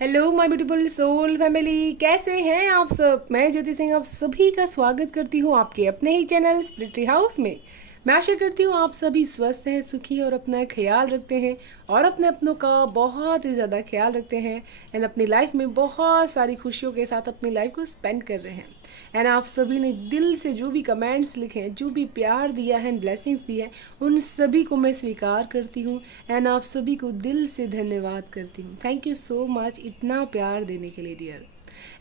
Hello my beautiful soul family, कैसे हैं आप सब। मैं ज्योति सिंह आप सभी का स्वागत करती हूँ आपके अपने ही चैनल स्पिरिट हाउस में। मैं आशा करती हूँ आप सभी स्वस्थ हैं, सुखी और अपना ख्याल रखते हैं और अपने अपनों का बहुत ही ज़्यादा ख्याल रखते हैं एंड अपनी लाइफ में बहुत सारी खुशियों के साथ अपनी लाइफ को स्पेंड कर रहे हैं। एंड आप सभी ने दिल से जो भी कमेंट्स लिखे हैं, जो भी प्यार दिया है एंड ब्लेसिंग्स दी है, उन सभी को मैं स्वीकार करती हूँ एंड आप सभी को दिल से धन्यवाद करती हूँ। थैंक यू सो मच इतना प्यार देने के लिए डियर।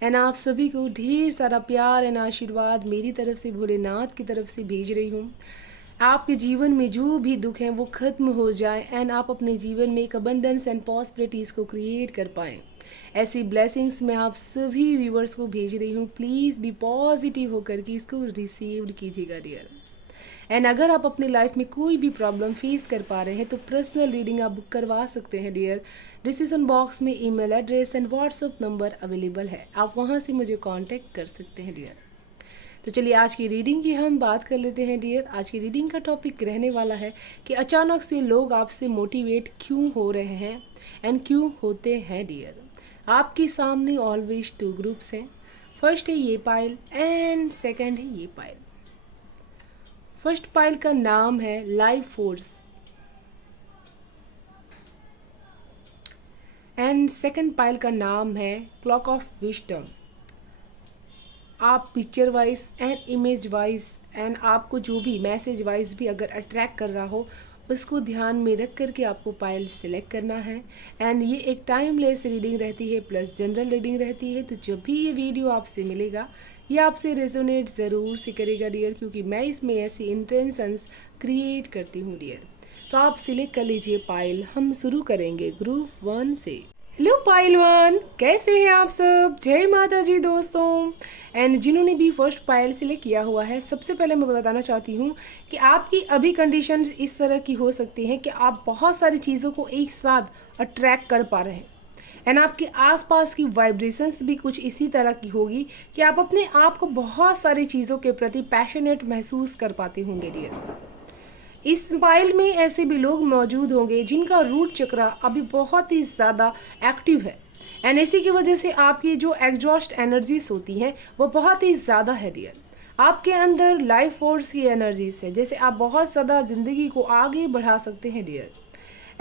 एंड आप सभी को ढेर सारा प्यार एंड आशीर्वाद मेरी तरफ से, भोलेनाथ की तरफ से भेज रही हूँ। आपके जीवन में जो भी दुख हैं वो ख़त्म हो जाए एंड आप अपने जीवन में एक अबंडेंस एंड पॉसिबिलिटीज़ को क्रिएट कर पाएँ। ऐसी ब्लेसिंग्स मैं आप सभी व्यूवर्स को भेज रही हूँ। प्लीज़ बी पॉजिटिव होकर के इसको रिसीव कीजिएगा डियर। एंड अगर आप अपनी लाइफ में कोई भी प्रॉब्लम फेस कर पा रहे हैं तो पर्सनल रीडिंग आप बुक करवा सकते हैं डियर। डिस्क्रिप्शन बॉक्स में email address and WhatsApp number available है, आप वहां से मुझे कांटेक्ट कर सकते हैं डियर। तो चलिए आज की रीडिंग की हम बात कर लेते हैं डियर। आज की रीडिंग का टॉपिक रहने वाला है कि अचानक से लोग आपसे मोटिवेट क्यों हो रहे हैं एंड क्यों होते हैं डियर। आपके सामने ऑलवेज टू ग्रुप्स हैं। फर्स्ट है ये पाइल एंड सेकंड है ये पाइल। फर्स्ट पाइल का नाम है life force and second pile का नाम है क्लॉक ऑफ विजडम। आप picture wise and image wise and आपको जो भी मैसेज वाइज भी अगर अट्रैक्ट कर रहा हो उसको ध्यान में रख करके आपको पाइल सिलेक्ट करना है। एंड ये एक टाइमलेस रीडिंग रहती है प्लस जनरल रीडिंग रहती है। तो जब भी ये वीडियो आपसे मिलेगा ये आपसे रेजोनेट ज़रूर से करेगा डियर, क्योंकि मैं इसमें ऐसी इंटेंशंस क्रिएट करती हूँ डियर। तो आप सिलेक्ट कर लीजिए पाइल। हम शुरू करेंगे ग्रुप 1 से। हेलो पाइल 1, कैसे हैं आप सब। जय माता जी दोस्तों। एंड जिन्होंने भी फर्स्ट पाइल सिलेक्ट किया हुआ है, सबसे पहले मैं बताना चाहती हूँ कि आपकी अभी कंडीशन इस तरह की हो सकती है कि आप बहुत सारी चीज़ों को एक साथ अट्रैक्ट कर पा रहे हैं एंड आपके आसपास की वाइब्रेशंस भी कुछ इसी तरह की होगी कि आप अपने आप को बहुत सारी चीज़ों के प्रति पैशनेट महसूस कर पाते होंगे डियर। इस पाइल में ऐसे भी लोग मौजूद होंगे जिनका रूट चक्र अभी बहुत ही ज़्यादा एक्टिव है एंड इसी की वजह से आपकी जो एग्जॉस्ट एनर्जीज होती हैं वो बहुत ही ज़्यादा है डियर। आपके अंदर लाइफ फोर्स की एनर्जीज है, जैसे आप बहुत ज़्यादा ज़िंदगी को आगे बढ़ा सकते हैं डियर।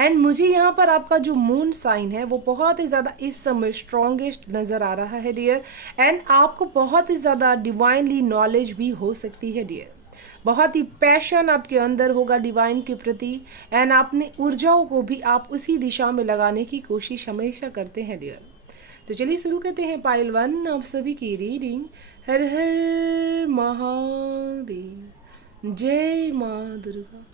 एंड मुझे यहाँ पर आपका जो मून साइन है वो बहुत ही ज़्यादा इस समय स्ट्रॉन्गेस्ट नज़र आ रहा है डियर। एंड आपको बहुत ही ज़्यादा डिवाइनली नॉलेज भी हो सकती है डियर। बहुत ही पैशन आपके अंदर होगा डिवाइन के प्रति एंड अपनी ऊर्जाओं को भी आप उसी दिशा में लगाने की कोशिश हमेशा करते हैं डियर। तो चलिए शुरू करते हैं पाइल 1 आप सभी की रीडिंग। हर हर महादेव, जय माँ दुर्गा।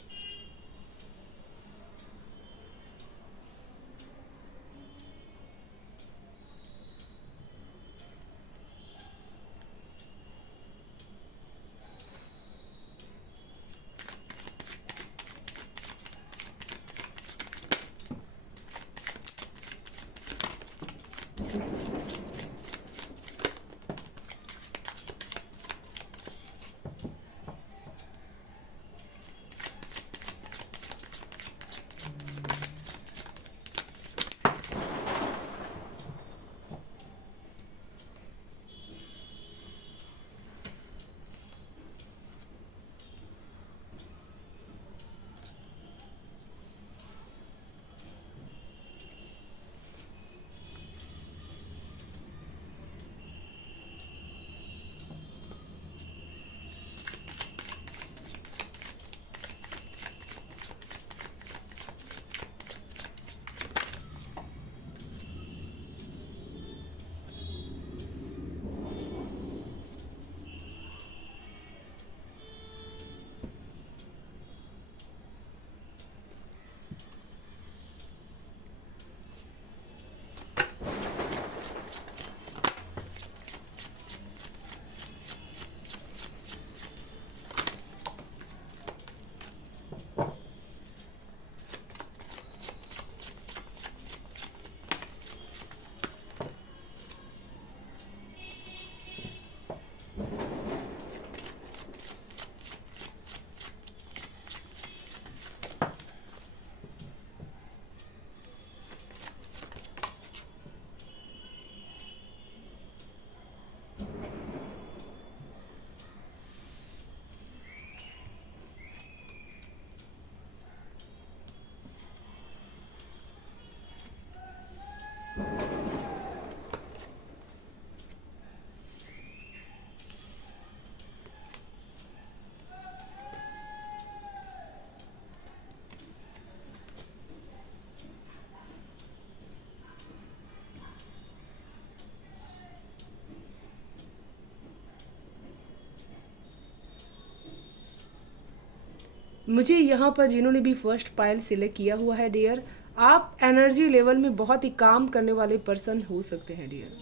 मुझे यहाँ पर जिन्होंने भी फर्स्ट पायल सिलेक्ट किया हुआ है डियर, आप एनर्जी लेवल में बहुत ही काम करने वाले पर्सन हो सकते हैं डियर।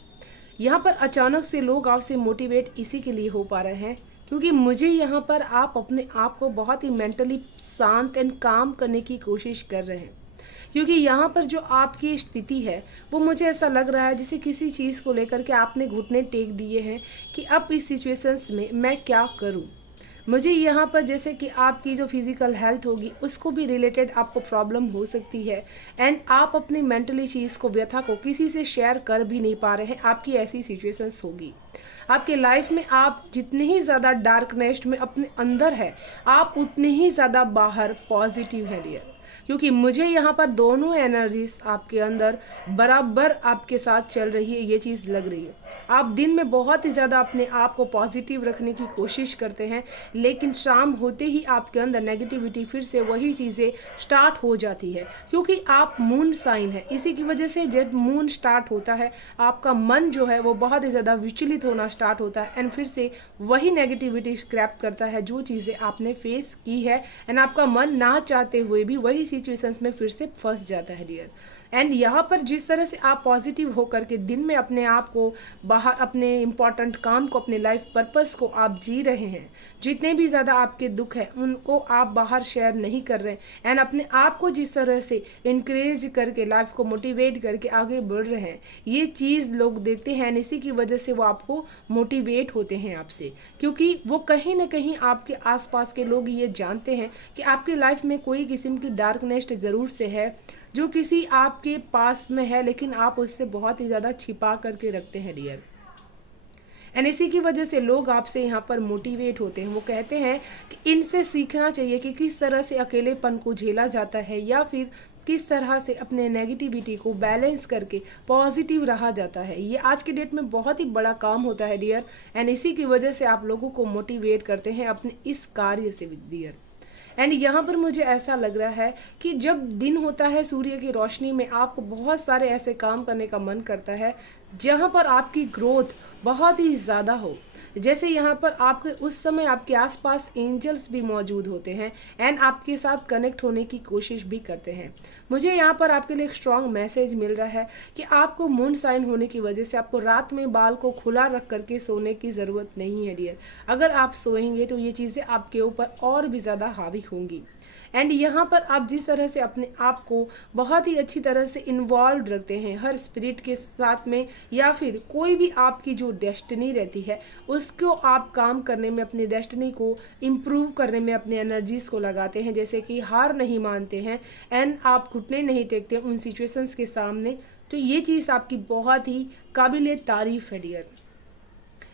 यहाँ पर अचानक से लोग आपसे मोटिवेट इसी के लिए हो पा रहे हैं क्योंकि मुझे यहाँ पर आप अपने आप को बहुत ही मेंटली शांत एंड काम करने की कोशिश कर रहे हैं। क्योंकि यहाँ पर जो आपकी स्थिति है वो मुझे ऐसा लग रहा है जैसे किसी चीज़ को लेकर के आपने घुटने टेक दिए हैं कि अब इस सिचुएशंस में मैं क्या करूँ। मुझे यहाँ पर जैसे कि आपकी जो फिज़िकल हेल्थ होगी उसको भी रिलेटेड आपको प्रॉब्लम हो सकती है एंड आप अपनी मेंटली चीज़ को, व्यथा को किसी से शेयर कर भी नहीं पा रहे हैं। आपकी ऐसी सिचुएशंस होगी आपके लाइफ में। आप जितने ही ज़्यादा डार्कनेस में अपने अंदर है, आप उतने ही ज़्यादा बाहर पॉजिटिव है डियर। क्योंकि मुझे यहाँ पर दोनों एनर्जीज आपके अंदर बराबर आपके साथ चल रही है, ये चीज़ लग रही है। आप दिन में बहुत ही ज़्यादा अपने आप को पॉजिटिव रखने की कोशिश करते हैं, लेकिन शाम होते ही आपके अंदर नेगेटिविटी फिर से वही चीज़ें स्टार्ट हो जाती है। क्योंकि आप मून साइन है, इसी की वजह से जब मून स्टार्ट होता है आपका मन जो है वो बहुत ही ज़्यादा विचलित होना स्टार्ट होता है एंड फिर से वही नेगेटिविटी स्क्रैप करता है जो चीज़ें आपने फेस की है एंड आपका मन ना चाहते हुए भी वही सिचुएशंस में फिर से फंस जाता है डियर। एंड यहाँ पर जिस तरह से आप पॉजिटिव होकर के दिन में अपने आप को बाहर, अपने इम्पॉर्टेंट काम को, अपने लाइफ पर्पस को आप जी रहे हैं, जितने भी ज़्यादा आपके दुख हैं उनको आप बाहर शेयर नहीं कर रहे हैं एंड अपने आप को जिस तरह से इनक्रेज करके, लाइफ को मोटिवेट करके आगे बढ़ रहे हैं, ये चीज़ लोग देखते हैं। इसी की वजह से वो आपको मोटिवेट होते हैं आपसे, क्योंकि वो कहीं ना कहीं आपके आसपास के लोग ये जानते हैं कि आपकी लाइफ में कोई किस्म की डार्कनेस ज़रूर से है जो किसी आपके पास में है, लेकिन आप उससे बहुत ही ज़्यादा छिपा करके रखते हैं डियर। एंड इसी की वजह से लोग आपसे यहाँ पर मोटिवेट होते हैं। वो कहते हैं कि इनसे सीखना चाहिए कि किस तरह से अकेलेपन को झेला जाता है या फिर किस तरह से अपने नेगेटिविटी को बैलेंस करके पॉजिटिव रहा जाता है। ये आज के डेट में बहुत ही बड़ा काम होता है डियर एंड इसी की वजह से आप लोगों को मोटिवेट करते हैं अपने इस कार्य से डियर। एंड यहाँ पर मुझे ऐसा लग रहा है कि जब दिन होता है सूर्य की रोशनी में आपको बहुत सारे ऐसे काम करने का मन करता है जहाँ पर आपकी ग्रोथ बहुत ही ज़्यादा हो। जैसे यहाँ पर आपके उस समय आपके आसपास एंजल्स भी मौजूद होते हैं एंड आपके साथ कनेक्ट होने की कोशिश भी करते हैं। मुझे यहाँ पर आपके लिए एक स्ट्रॉन्ग मैसेज मिल रहा है कि आपको मून साइन होने की वजह से आपको रात में बाल को खुला रख करके सोने की ज़रूरत नहीं है डियर। अगर आप सोएंगे तो ये चीज़ें आपके ऊपर और भी ज़्यादा हावी होंगी। एंड यहाँ पर आप जिस तरह से अपने आप को बहुत ही अच्छी तरह से इन्वॉल्व रखते हैं हर स्पिरिट के साथ में, या फिर कोई भी आपकी जो डेस्टिनी रहती है उसको आप काम करने में, अपनी डेस्टिनी को इम्प्रूव करने में अपने एनर्जीज को लगाते हैं, जैसे कि हार नहीं मानते हैं एंड आप घुटने नहीं टेकते उन सिचुएशंस के सामने, तो ये चीज़ आपकी बहुत ही काबिले तारीफ है डियर।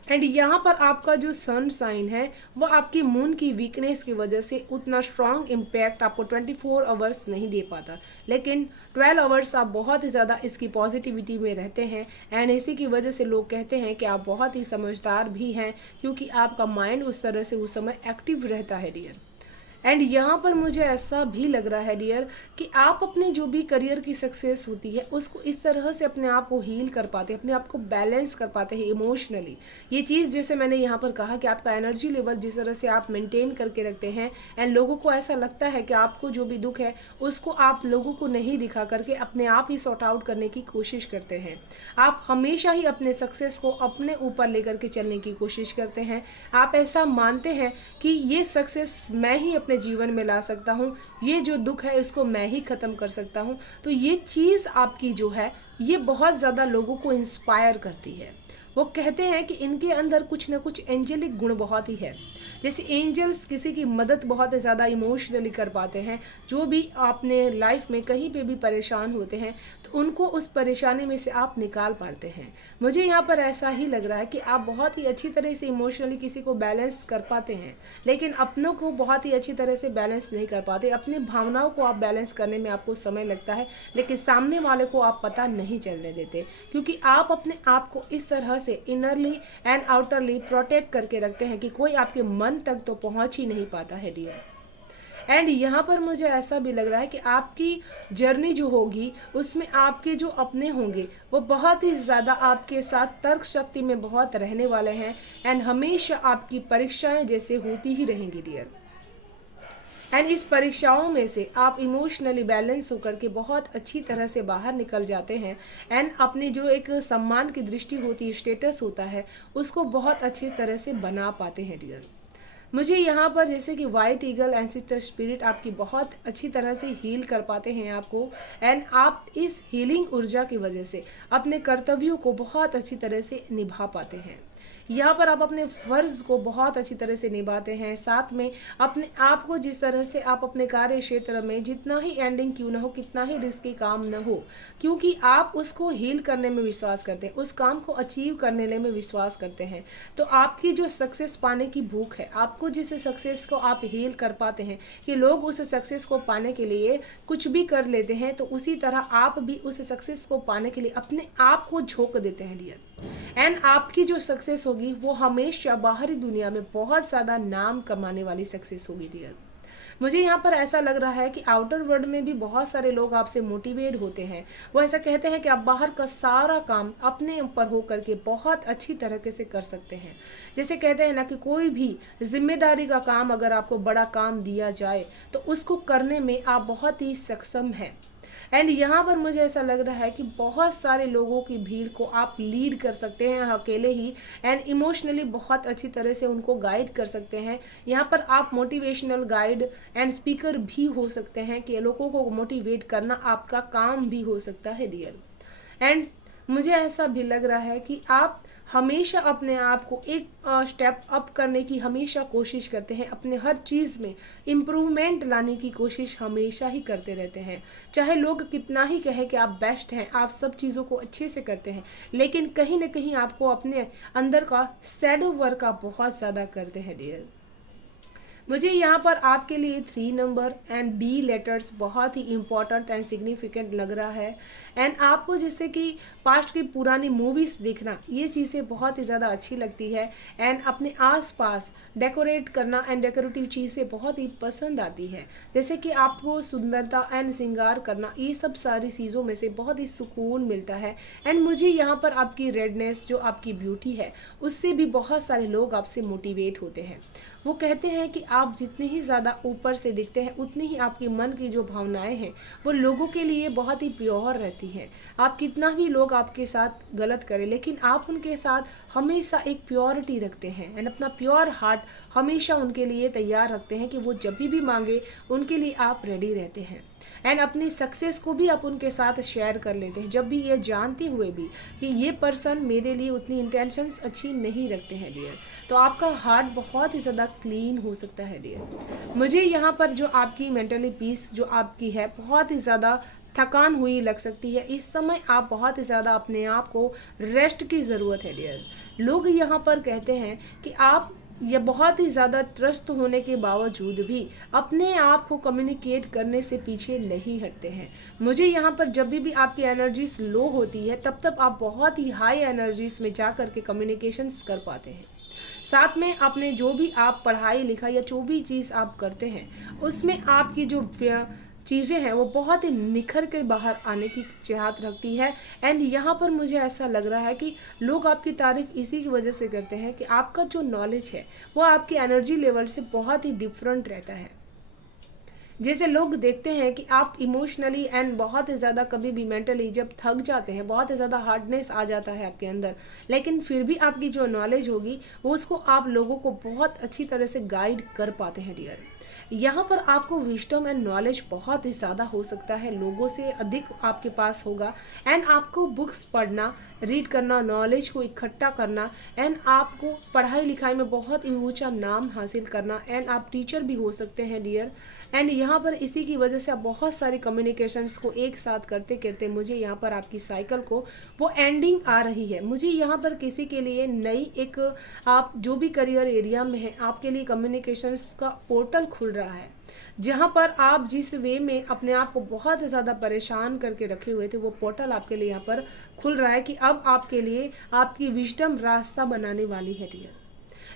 एंड यहाँ पर आपका जो सन साइन है वो आपकी मून की वीकनेस की वजह से उतना स्ट्रॉन्ग इम्पैक्ट आपको 24 आवर्स नहीं दे पाता, लेकिन 12 आवर्स आप बहुत ही ज़्यादा इसकी पॉजिटिविटी में रहते हैं एंड इसी की वजह से लोग कहते हैं कि आप बहुत ही समझदार भी हैं, क्योंकि आपका माइंड उस तरह से उस समय एक्टिव रहता है डियर। एंड यहाँ पर मुझे ऐसा भी लग रहा है डियर कि आप अपने जो भी करियर की सक्सेस होती है उसको इस तरह से अपने आप को हील कर पाते हैं, अपने आप को बैलेंस कर पाते हैं इमोशनली। ये चीज़ जैसे मैंने यहाँ पर कहा कि आपका एनर्जी लेवल जिस तरह से आप मेंटेन करके रखते हैं एंड लोगों को ऐसा लगता है कि आपको जो भी दुख है उसको आप लोगों को नहीं दिखा करके अपने आप ही सॉर्ट आउट करने की कोशिश करते हैं। आप हमेशा ही अपने सक्सेस को अपने ऊपर लेकर के चलने की कोशिश करते हैं। आप ऐसा मानते हैं कि ये सक्सेस मैं ही अपने जीवन में ला सकता हूँ, ये जो दुख है इसको मैं ही खत्म कर सकता हूँ। तो ये चीज़ आपकी जो है ये बहुत ज़्यादा लोगों को इंस्पायर करती है। वो कहते हैं कि इनके अंदर कुछ ना कुछ एंजेलिक गुण बहुत ही है। जैसे एंजल्स किसी की मदद बहुत ज़्यादा इमोशनली कर पाते हैं, जो भी अपने लाइफ में कहीं पे भी परेशान होते हैं तो उनको उस परेशानी में से आप निकाल पाते हैं। मुझे यहाँ पर ऐसा ही लग रहा है कि आप बहुत ही अच्छी तरह से इमोशनली किसी को बैलेंस कर पाते हैं, लेकिन अपनों को बहुत ही अच्छी तरह से बैलेंस नहीं कर पाते। अपनी भावनाओं को आप बैलेंस करने में आपको समय लगता है, लेकिन सामने वाले को आप पता नहीं चलने देते, क्योंकि आप अपने आप को इस तरह से इनरली एंड आउटरली प्रोटेक्ट करके रखते हैं कि कोई आपके मन तक तो पहुंच ही नहीं पाता है डियर। एंड यहाँ पर मुझे ऐसा भी लग रहा है कि आपकी जर्नी जो होगी उसमें आपके जो अपने होंगे वो बहुत ही ज़्यादा आपके साथ तर्क शक्ति में बहुत रहने वाले हैं एंड हमेशा आपकी परीक्षाएं जैसे होती ही रहेंगी डियर। एंड इस परीक्षाओं में से आप इमोशनली बैलेंस होकर के बहुत अच्छी तरह से बाहर निकल जाते हैं एंड अपने जो एक सम्मान की दृष्टि होती है, स्टेटस होता है, उसको बहुत अच्छी तरह से बना पाते हैं डियर। मुझे यहाँ पर जैसे कि वाइट ईगल एंसेस्टर स्पिरिट आपकी बहुत अच्छी तरह से हील कर पाते हैं आपको, एंड आप इस हीलिंग ऊर्जा की वजह से अपने कर्तव्यों को बहुत अच्छी तरह से निभा पाते हैं। यहाँ पर आप अपने फर्ज को बहुत अच्छी तरह से निभाते हैं, साथ में अपने आप को जिस तरह से आप अपने कार्य क्षेत्र में जितना ही एंडिंग क्यों ना हो, कितना ही रिस्की काम न हो, क्योंकि आप उसको हील करने में विश्वास करते हैं, उस काम को अचीव करने में विश्वास करते हैं, तो आपकी जो सक्सेस पाने की भूख है, आपको जिस सक्सेस को आप हील कर पाते हैं कि लोग उस सक्सेस को पाने के लिए कुछ भी कर लेते हैं, तो उसी तरह आप भी उस सक्सेस को पाने के लिए अपने आप को झोंक देते हैं डियर। एंड आपकी जो सक्सेस होगी वो हमेशा बाहरी दुनिया में बहुत ज़्यादा नाम कमाने वाली सक्सेस होगी डियर। मुझे यहाँ पर ऐसा लग रहा है कि आउटर वर्ल्ड में भी बहुत सारे लोग आपसे मोटिवेट होते हैं, वो ऐसा कहते हैं कि आप बाहर का सारा काम अपने ऊपर हो करके बहुत अच्छी तरीके से कर सकते हैं। जैसे कहते हैं ना कि कोई भी जिम्मेदारी का काम अगर आपको बड़ा काम दिया जाए तो उसको करने में आप बहुत ही सक्षम हैं। एंड यहाँ पर मुझे ऐसा लग रहा है कि बहुत सारे लोगों की भीड़ को आप लीड कर सकते हैं अकेले ही, एंड इमोशनली बहुत अच्छी तरह से उनको गाइड कर सकते हैं। यहाँ पर आप मोटिवेशनल गाइड एंड स्पीकर भी हो सकते हैं कि लोगों को मोटिवेट करना आपका काम भी हो सकता है डियर। एंड मुझे ऐसा भी लग रहा है कि आप हमेशा अपने आप को एक स्टेप अप करने की हमेशा कोशिश करते हैं, अपने हर चीज़ में इम्प्रूवमेंट लाने की कोशिश हमेशा ही करते रहते हैं। चाहे लोग कितना ही कहें कि आप बेस्ट हैं, आप सब चीज़ों को अच्छे से करते हैं, लेकिन कहीं ना कहीं आपको अपने अंदर का शैडो वर्क आप बहुत ज़्यादा करते हैं डियर। मुझे यहाँ पर आपके लिए 3 नंबर एंड बी लेटर्स बहुत ही इम्पॉर्टेंट एंड सिग्निफिकेंट लग रहा है। एंड आपको जैसे कि पास्ट की पुरानी मूवीज़ देखना, ये चीज़ें बहुत ही ज़्यादा अच्छी लगती है, एंड अपने आसपास डेकोरेट करना एंड डेकोरेटिव चीज़ें बहुत ही पसंद आती है। जैसे कि आपको सुंदरता एंड श्रृंगार करना, ये सब सारी चीज़ों में से बहुत ही सुकून मिलता है। एंड मुझे यहाँ पर आपकी रेडनेस, जो आपकी ब्यूटी है, उससे भी बहुत सारे लोग आपसे मोटिवेट होते हैं। वो कहते हैं कि आप जितने ही ज़्यादा ऊपर से दिखते हैं, उतनी ही आपके मन की जो भावनाएं हैं वो लोगों के लिए बहुत ही प्योर रहती हैं। आप कितना भी लोग आपके साथ गलत करें, लेकिन आप उनके साथ हमेशा एक प्योरिटी रखते हैं एंड अपना प्योर हार्ट हमेशा उनके लिए तैयार रखते हैं कि वो जब भी मांगे उनके लिए आप रेडी रहते हैं। एंड अपनी सक्सेस को भी आप उनके साथ शेयर कर लेते हैं, जब भी ये जानते हुए भी कि ये पर्सन मेरे लिए उतनी इंटेंशंस अच्छी नहीं रखते हैं डियर। तो आपका हार्ट बहुत ही ज़्यादा क्लीन हो सकता है डियर। मुझे यहाँ पर जो आपकी मेंटली पीस जो आपकी है, बहुत ही ज़्यादा थकान हुई लग सकती है। इस समय आप बहुत ही ज़्यादा अपने आप को रेस्ट की ज़रूरत है डियर। लोग यहाँ पर कहते हैं कि आप ये बहुत ही ज़्यादा ट्रस्ट होने के बावजूद भी अपने आप को कम्युनिकेट करने से पीछे नहीं हटते हैं। मुझे यहाँ पर जब भी आपकी एनर्जीज लो होती है, तब आप बहुत ही हाई एनर्जीज में जा कर के कम्युनिकेशंस कर पाते हैं। साथ में अपने जो भी आप पढ़ाई लिखाई या जो भी चीज़ आप करते हैं, उसमें आपकी जो चीज़ें हैं वो बहुत ही निखर के बाहर आने की चाहत रखती है। एंड यहाँ पर मुझे ऐसा लग रहा है कि लोग आपकी तारीफ इसी की वजह से करते हैं कि आपका जो नॉलेज है वो आपकी एनर्जी लेवल से बहुत ही डिफरेंट रहता है। जैसे लोग देखते हैं कि आप इमोशनली एंड बहुत ही ज़्यादा कभी भी मेंटली जब थक जाते हैं, बहुत ही ज़्यादा हार्डनेस आ जाता है आपके अंदर, लेकिन फिर भी आपकी जो नॉलेज होगी वो उसको आप लोगों को बहुत अच्छी तरह से गाइड कर पाते हैं डियर। यहाँ पर आपको विजडम एंड नॉलेज बहुत ही ज़्यादा हो सकता है, लोगों से अधिक आपके पास होगा। एंड आपको बुक्स पढ़ना, रीड करना, नॉलेज को इकट्ठा करना, एंड आपको पढ़ाई लिखाई में बहुत ही ऊंचा नाम हासिल करना, एंड आप टीचर भी हो सकते हैं डियर। एंड यहाँ पर इसी की वजह से आप बहुत सारे कम्युनिकेशंस को एक साथ करते करते मुझे यहाँ पर आपकी साइकिल को वो एंडिंग आ रही है। मुझे यहाँ पर किसी के लिए नई एक आप जो भी करियर एरिया में है, आपके लिए कम्युनिकेशंस का पोर्टल खुल रहा है, जहाँ पर आप जिस वे में अपने आप को बहुत ज़्यादा परेशान करके रखे हुए थे, वो पोर्टल आपके लिए यहाँ पर खुल रहा है कि अब आपके लिए आपकी विजडम रास्ता बनाने वाली है डियर।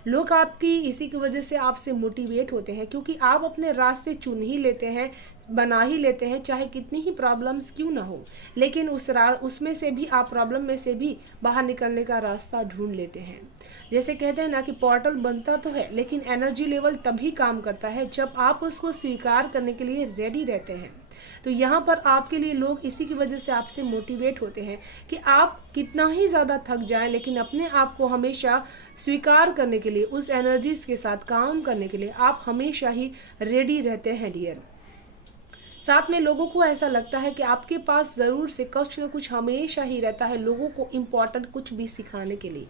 लोग आपकी इसी की वजह से आपसे मोटिवेट होते हैं, क्योंकि आप अपने रास्ते चुन ही लेते हैं, बना ही लेते हैं, चाहे कितनी ही प्रॉब्लम्स क्यों ना हो, लेकिन उसमें से भी आप प्रॉब्लम में से भी बाहर निकलने का रास्ता ढूंढ लेते हैं। जैसे कहते हैं ना कि पोर्टल बनता तो है, लेकिन एनर्जी लेवल तभी काम करता है जब आप उसको स्वीकार करने के लिए रेडी रहते हैं। तो यहाँ पर आपके लिए लोग इसी की वजह से आपसे मोटिवेट होते हैं कि आप कितना ही ज़्यादा थक जाएं, लेकिन अपने आप को हमेशा स्वीकार करने के लिए, उस एनर्जीज के साथ काम करने के लिए आप हमेशा ही रेडी रहते हैं डियर। साथ में लोगों को ऐसा लगता है कि आपके पास ज़रूर से कुछ न कुछ हमेशा ही रहता है लोगों को इम्पॉर्टेंट कुछ भी सिखाने के लिए।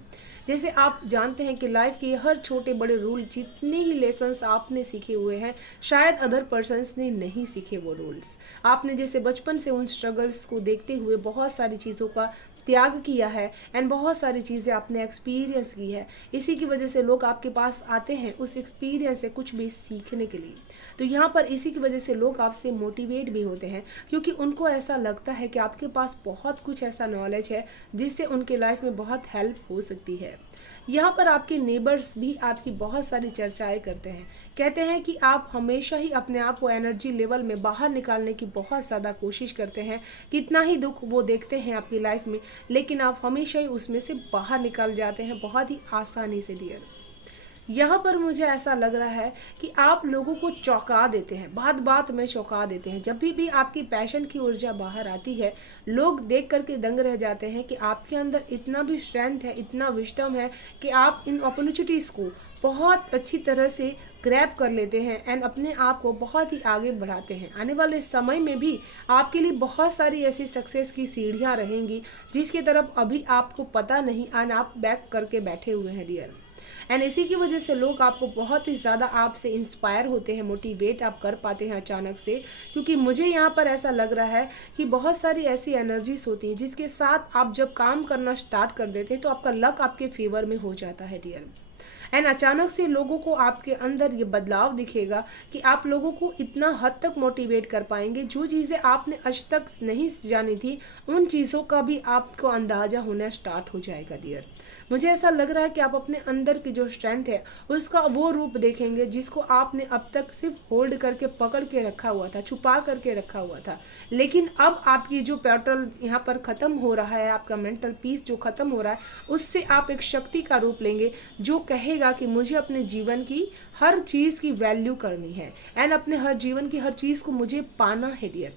जैसे आप जानते हैं कि लाइफ के हर छोटे बड़े रूल, जितने ही लेसन्स आपने सीखे हुए हैं, शायद अदर पर्सन्स ने नहीं सीखे वो रूल्स। आपने जैसे बचपन से उन स्ट्रगल्स को देखते हुए बहुत सारी चीज़ों का त्याग किया है एंड बहुत सारी चीज़ें आपने एक्सपीरियंस की है। इसी की वजह से लोग आपके पास आते हैं उस एक्सपीरियंस से कुछ भी सीखने के लिए। तो यहाँ पर इसी की वजह से लोग आपसे मोटिवेट भी होते हैं, क्योंकि उनको ऐसा लगता है कि आपके पास बहुत कुछ ऐसा नॉलेज है जिससे उनके लाइफ में बहुत हेल्प हो सकती है। यहाँ पर आपके नेबर्स भी आपकी बहुत सारी चर्चाएं करते हैं, कहते हैं कि आप हमेशा ही अपने आप को एनर्जी लेवल में बाहर निकालने की बहुत ज़्यादा कोशिश करते हैं। कितना ही दुख वो देखते हैं आपकी लाइफ में, लेकिन आप हमेशा ही उसमें से बाहर निकल जाते हैं बहुत ही आसानी से डियर। यहाँ पर मुझे ऐसा लग रहा है कि आप लोगों को चौंका देते हैं, बात बात में चौंका देते हैं। जब भी आपकी पैशन की ऊर्जा बाहर आती है, लोग देख करके दंग रह जाते हैं कि आपके अंदर इतना भी स्ट्रेंथ है, इतना विजडम है कि आप इन अपॉर्चुनिटीज़ को बहुत अच्छी तरह से ग्रैब कर लेते हैं एंड अपने आप को बहुत ही आगे बढ़ाते हैं। आने वाले समय में भी आपके लिए बहुत सारी ऐसी सक्सेस की सीढ़ियाँ रहेंगी जिसकी तरफ अभी आपको पता नहीं एंड आप बैक करके बैठे हुए हैं डियर। एंड इसी की वजह से लोग आपको बहुत ही ज़्यादा आपसे इंस्पायर होते हैं, मोटिवेट आप कर पाते हैं अचानक से। क्योंकि मुझे यहाँ पर ऐसा लग रहा है कि बहुत सारी ऐसी एनर्जीज होती है जिसके साथ आप जब काम करना स्टार्ट कर देते हैं तो आपका लक आपके फेवर में हो जाता है डियर। एंड अचानक से लोगों को आपके अंदर ये बदलाव दिखेगा कि आप लोगों को इतना हद तक मोटिवेट कर पाएंगे, जो चीज़ें आपने आज तक नहीं जानी थी उन चीज़ों का भी आपको अंदाज़ा होना स्टार्ट हो जाएगा डियर। मुझे ऐसा लग रहा है कि आप अपने अंदर की जो स्ट्रेंथ है उसका वो रूप देखेंगे जिसको आपने अब तक सिर्फ होल्ड करके पकड़ के रखा हुआ था, छुपा करके रखा हुआ था। लेकिन अब आपकी जो पेट्रोल यहाँ पर ख़त्म हो रहा है, आपका मेंटल पीस जो ख़त्म हो रहा है, उससे आप एक शक्ति का रूप लेंगे जो कहेगा कि मुझे अपने जीवन की हर चीज़ की वैल्यू करनी है एंड अपने हर जीवन की हर चीज़ को मुझे पाना है डियर।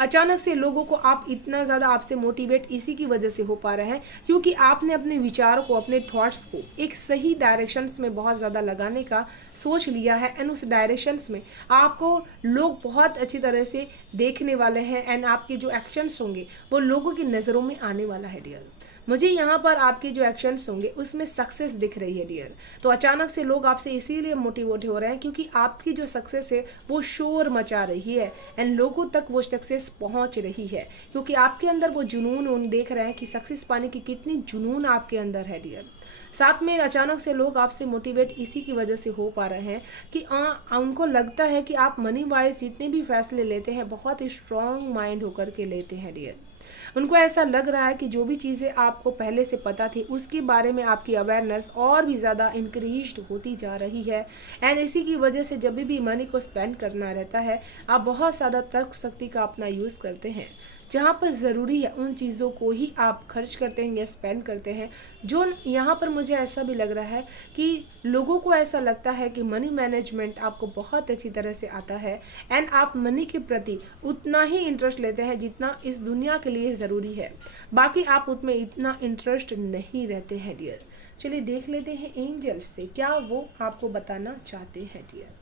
अचानक से लोगों को आप इतना ज़्यादा आपसे मोटिवेट इसी की वजह से हो पा रहे हैं क्योंकि आपने अपने विचारों को, अपने थॉट्स को एक सही डायरेक्शंस में बहुत ज़्यादा लगाने का सोच लिया है एंड उस डायरेक्शंस में आपको लोग बहुत अच्छी तरह से देखने वाले हैं एंड आपके जो एक्शंस होंगे वो लोगों की नज़रों में आने वाला है डियर। मुझे यहाँ पर आपके जो एक्शंस होंगे उसमें सक्सेस दिख रही है डियर। तो अचानक से लोग आपसे इसीलिए मोटिवेट हो रहे हैं क्योंकि आपकी जो सक्सेस है वो शोर मचा रही है एंड लोगों तक वो सक्सेस पहुँच रही है, क्योंकि आपके अंदर वो जुनून उन देख रहे हैं कि सक्सेस पाने की कितनी जुनून आपके अंदर है डियर। साथ में अचानक से लोग आपसे मोटिवेट इसी की वजह से हो पा रहे हैं कि उनको लगता है कि आप मनी वाइज जितने भी फैसले लेते हैं बहुत ही स्ट्रॉन्ग माइंड होकर के लेते हैं डियर। उनको ऐसा लग रहा है कि जो भी चीज़ें आपको पहले से पता थी उसके बारे में आपकी अवेयरनेस और भी ज़्यादा इंक्रीज होती जा रही है एंड इसी की वजह से जब भी मनी को स्पेंड करना रहता है आप बहुत ज़्यादा तर्क शक्ति का अपना यूज़ करते हैं। जहाँ पर ज़रूरी है उन चीज़ों को ही आप खर्च करते हैं या स्पेंड करते हैं। जो यहाँ पर मुझे ऐसा भी लग रहा है कि लोगों को ऐसा लगता है कि मनी मैनेजमेंट आपको बहुत अच्छी तरह से आता है एंड आप मनी के प्रति उतना ही इंटरेस्ट लेते हैं जितना इस दुनिया के लिए ज़रूरी है, बाकी आप उसमें इतना इंटरेस्ट नहीं रहते हैं डियर। चलिए देख लेते हैं एंजल्स से क्या वो आपको बताना चाहते हैं डियर।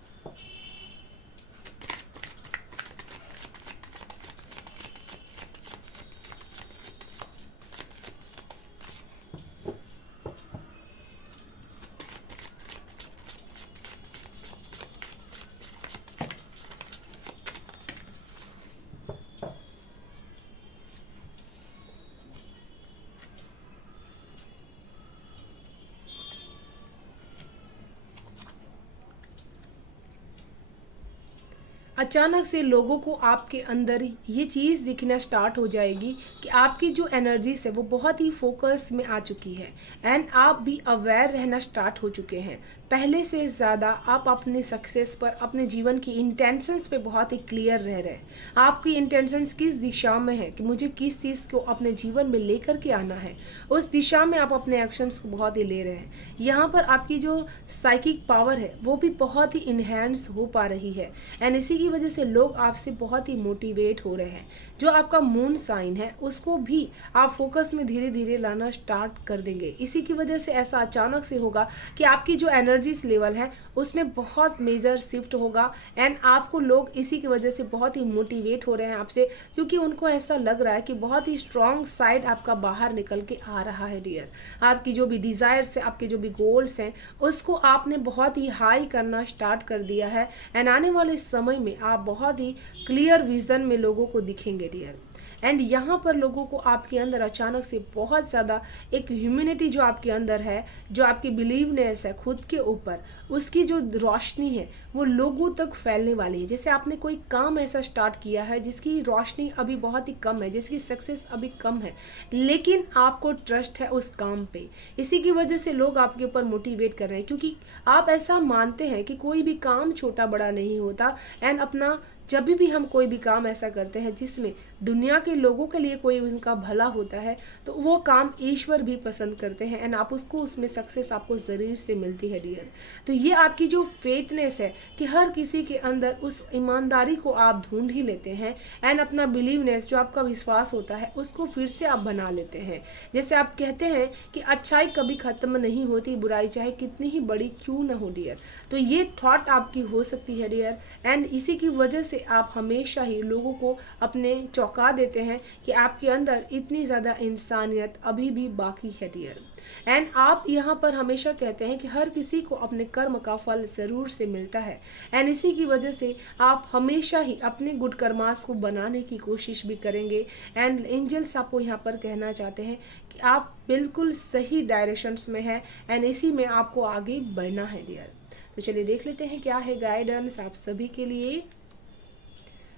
अचानक से लोगों को आपके अंदर ये चीज़ दिखना स्टार्ट हो जाएगी कि आपकी जो एनर्जीज है वो बहुत ही फोकस में आ चुकी है एंड आप भी अवेयर रहना स्टार्ट हो चुके हैं। पहले से ज़्यादा आप अपने सक्सेस पर, अपने जीवन की इंटेंशंस पे बहुत ही क्लियर रह रहे हैं। आपकी इंटेंशंस किस दिशा में है कि मुझे किस चीज़ को अपने जीवन में लेकर के आना है, उस दिशा में आप अपने एक्शंस को बहुत ही ले रहे हैं। यहाँ पर आपकी जो साइकिक पावर है वो भी बहुत ही इन्हेंस हो पा रही है एंड इसी की वजह से लोग आपसे बहुत ही मोटिवेट हो रहे हैं। जो आपका मून साइन है उसको भी आप फोकस में धीरे धीरे लाना स्टार्ट कर देंगे। इसी की वजह से ऐसा अचानक से होगा कि आपकी जो एनर्जीज लेवल है उसमें बहुत मेजर शिफ्ट होगा एंड आपको लोग इसी की वजह से बहुत ही मोटिवेट हो रहे हैं आपसे, क्योंकि उनको ऐसा लग रहा है कि बहुत ही स्ट्रॉन्ग साइड आपका बाहर निकल के आ रहा है डियर। आपकी जो भी डिज़ायर्स है, आपके जो भी गोल्स हैं, उसको आपने बहुत ही हाई करना स्टार्ट कर दिया है एंड आने वाले समय में आप बहुत ही क्लियर विजन में लोगों को दिखेंगे डियर। एंड यहाँ पर लोगों को आपके अंदर अचानक से बहुत ज़्यादा एक ह्यूमिनिटी जो आपके अंदर है, जो आपकी बिलीवनेस है खुद के ऊपर, उसकी जो रोशनी है वो लोगों तक फैलने वाली है। जैसे आपने कोई काम ऐसा स्टार्ट किया है जिसकी रोशनी अभी बहुत ही कम है, जिसकी सक्सेस अभी कम है, लेकिन आपको ट्रस्ट है उस काम पे। इसी की वजह से लोग आपके ऊपर मोटिवेट कर रहे हैं, क्योंकि आप ऐसा मानते हैं कि कोई भी काम छोटा बड़ा नहीं होता एंड अपना जब भी हम कोई भी काम ऐसा करते हैं जिसमें दुनिया के लोगों के लिए कोई उनका भला होता है, तो वो काम ईश्वर भी पसंद करते हैं एंड आप उसको उसमें सक्सेस आपको ज़रूर से मिलती है डियर। तो ये आपकी जो फेथनेस है कि हर किसी के अंदर उस ईमानदारी को आप ढूंढ ही लेते हैं एंड अपना बिलीवनेस जो आपका विश्वास होता है उसको फिर से आप बना लेते हैं। जैसे आप कहते हैं कि अच्छाई कभी ख़त्म नहीं होती, बुराई चाहे कितनी ही बड़ी क्यों ना हो डियर। तो ये थॉट आपकी हो सकती है डियर एंड इसी की वजह से आप हमेशा ही लोगों को अपने चौंका देते हैं कि आपके अंदर इतनी ज़्यादा इंसानियत अभी भी बाकी है डियर। एंड आप यहाँ पर हमेशा कहते हैं कि हर किसी को अपने कर्म का फल ज़रूर से मिलता है एंड इसी की वजह से आप हमेशा ही अपने गुड कर्मास को बनाने की कोशिश भी करेंगे एंड एंजल्स आपको यहाँ पर कहना चाहते हैं कि आप बिल्कुल सही डायरेक्शंस में हैं एंड इसी में आपको आगे बढ़ना है डियर। तो चलिए देख लेते हैं क्या है गाइडेंस आप सभी के लिए।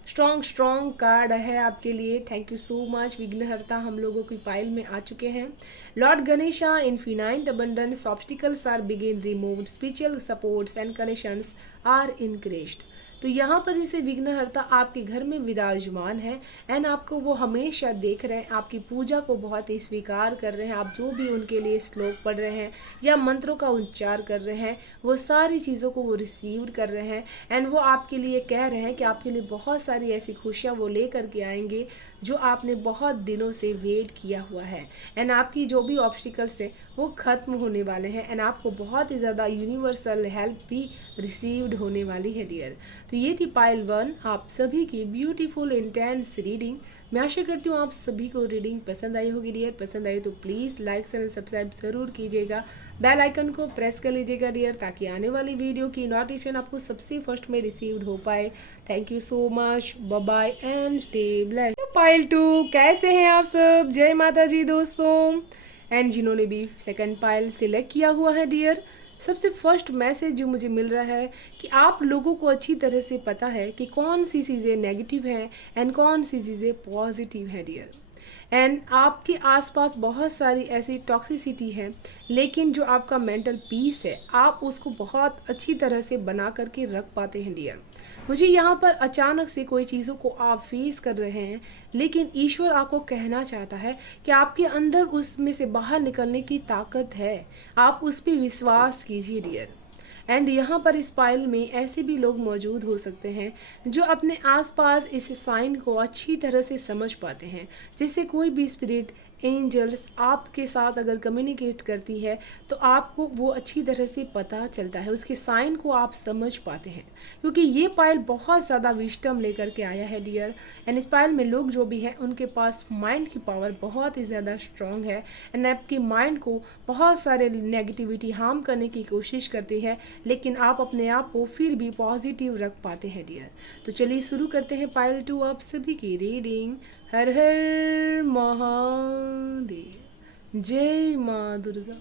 स्ट्रॉन्ग कार्ड है आपके लिए। Thank you so much. Vighnaharta हम लोगों की पाइल में आ चुके हैं। Lord Ganesha infinite abundance obstacles are begin removed, spiritual supports and connections are increased. तो यहाँ पर जैसे विघ्नहर्ता आपके घर में विराजमान है एंड आपको वो हमेशा देख रहे हैं, आपकी पूजा को बहुत ही स्वीकार कर रहे हैं। आप जो भी उनके लिए श्लोक पढ़ रहे हैं या मंत्रों का उच्चार कर रहे हैं, वो सारी चीज़ों को वो रिसीव कर रहे हैं एंड वो आपके लिए कह रहे हैं कि आपके लिए बहुत सारी ऐसी खुशियाँ वो ले करके आएंगे जो आपने बहुत दिनों से वेट किया हुआ है एंड आपकी जो भी ऑब्स्टिकल्स हैं वो ख़त्म होने वाले हैं एंड आपको बहुत ही ज़्यादा यूनिवर्सल हेल्प भी रिसीव्ड होने वाली है डियर। तो ये थी पाइल 1 आप सभी की ब्यूटीफुल इंटेंस रीडिंग। मैं आशा करती हूँ आप सभी को रीडिंग पसंद आई होगी डियर। पसंद आई तो प्लीज़ लाइक एंड सब्सक्राइब ज़रूर कीजिएगा, बेल आइकन को प्रेस कर लीजिएगा डियर, ताकि आने वाली वीडियो की नोटिफिकेशन आपको सबसे फर्स्ट में रिसीव्ड हो पाए। Thank you so much, bye bye and stay blessed. Pile 2 कैसे हैं आप सब? जय माता जी दोस्तों। एंड जिन्होंने भी सेकंड पाइल सिलेक्ट किया हुआ है डियर, सबसे फर्स्ट मैसेज जो मुझे मिल रहा है कि आप लोगों को अच्छी तरह से पता है कि कौन सी चीज़ें नेगेटिव हैं एंड कौन सी चीज़ें पॉजिटिव है डियर। एंड आपके आसपास बहुत सारी ऐसी टॉक्सिसिटी है, लेकिन जो आपका मेंटल पीस है आप उसको बहुत अच्छी तरह से बना करके रख पाते हैं डियर। मुझे यहाँ पर अचानक से कोई चीज़ों को आप फेस कर रहे हैं, लेकिन ईश्वर आपको कहना चाहता है कि आपके अंदर उसमें से बाहर निकलने की ताकत है, आप उस पर विश्वास कीजिए डियर। एंड यहाँ पर इस पाइल में ऐसे भी लोग मौजूद हो सकते हैं जो अपने आसपास इस साइन को अच्छी तरह से समझ पाते हैं। जैसे कोई भी स्पिरिट, एंजल्स आपके साथ अगर कम्युनिकेट करती है तो आपको वो अच्छी तरह से पता चलता है, उसके साइन को आप समझ पाते हैं, क्योंकि ये पाइल बहुत ज़्यादा विस्डम लेकर के आया है डियर। एंड इस पाइल में लोग जो भी हैं उनके पास माइंड की पावर बहुत ही ज़्यादा स्ट्रॉन्ग है एंड आपके माइंड को बहुत सारे नेगेटिविटी हार्म करने की कोशिश करती है, लेकिन आप अपने आप को फिर भी पॉजिटिव रख पाते हैं डियर। तो चलिए शुरू करते हैं पाइल 2 आप सभी की रीडिंग। हर हर महादेव, जय माँ दुर्गा।